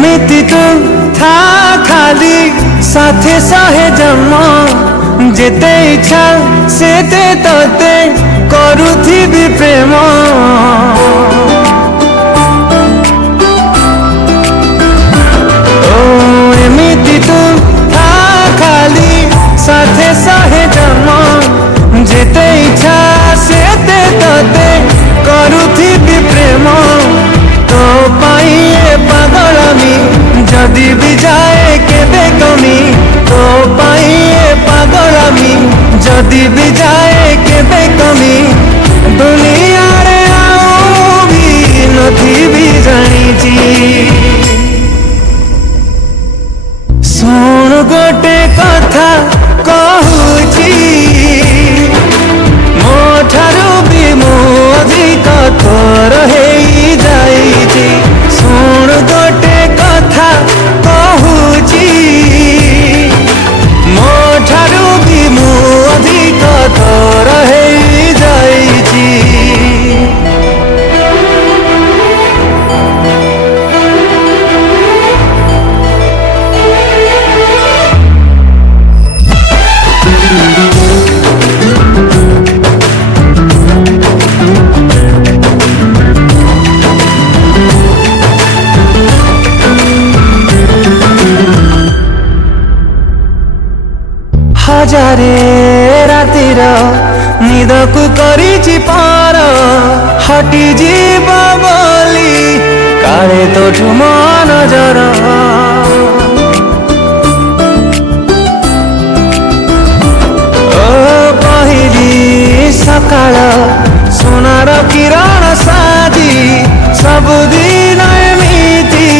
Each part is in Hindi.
एमिति तू था खाली साथे सहे जन्म जेते इच्छा सेते तते करुथिबी प्रेम। ओ एमिति तू था खाली साथे सहे जन्म जेते इच्छा सेते तते करुथिबी प्रेम। तो पाई ए पागलामी जदि भी जाए केबे कमी, तो पाई ए पागलामी जदि भी जाए केबे कमी, दुनिया रे आऊ भी नथी भी जानिची। सुन गोटे कथा कहूची मो ठारू भी मो अधिक तोर हेई जाइची। सुन गोटे कथा कहूची मो ठारू भी मो अधिक तोर हेई जाइची। हजारे रातिर निद को करी पार हटी जीव बोली काले तो मन नजर। ओ पहली सकाळ सोनार किरण साजी सबुदिन एमिति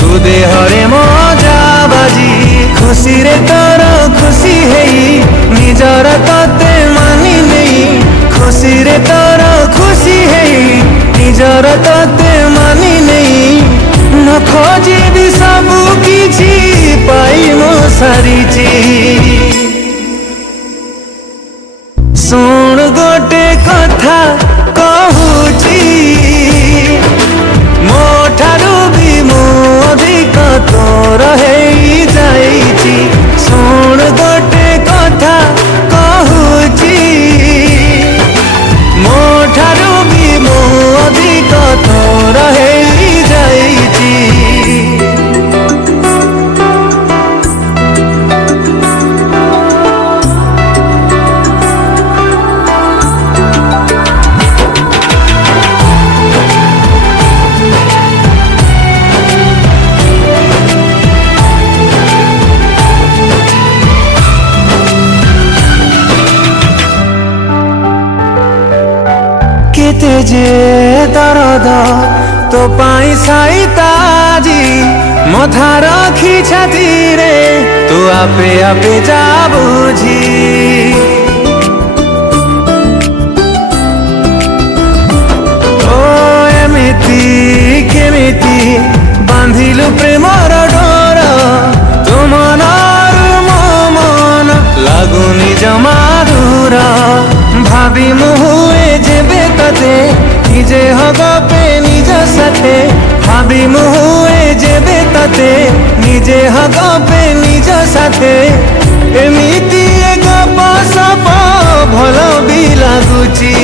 तू देहरे मजा बाजी। खुशी रे तोर खुशी हेई निजर तते मानी नहीं, खुशी रे तोर खुशी हेई निजर तते मानी नहीं। न खोजी भी सबू किछि पाई मो सारिची। सुन गोटे कथा कहूची मो ठारू भी मो अधिक तोर हेई जाइची। सुन गोटे कथा कहूची मो ठारू भी मो अधिक तोर हेई जाइची। केते जे दरद तो पाई साईताजी मथा रखी छाती रे तू आपे आपे जा बुझी। ओ एमिति केमिति बांधिलु प्रेमर डोर तू मनर मो मन लागुनी जमा दूर। भाभी मुहुए जेबे तते निजे हगपे निज साथे, भाभी मुहुए जेबे तते निजे हगपे निज साथे। एमिति एक गप भल भी लागुची।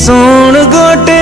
सुन गोटे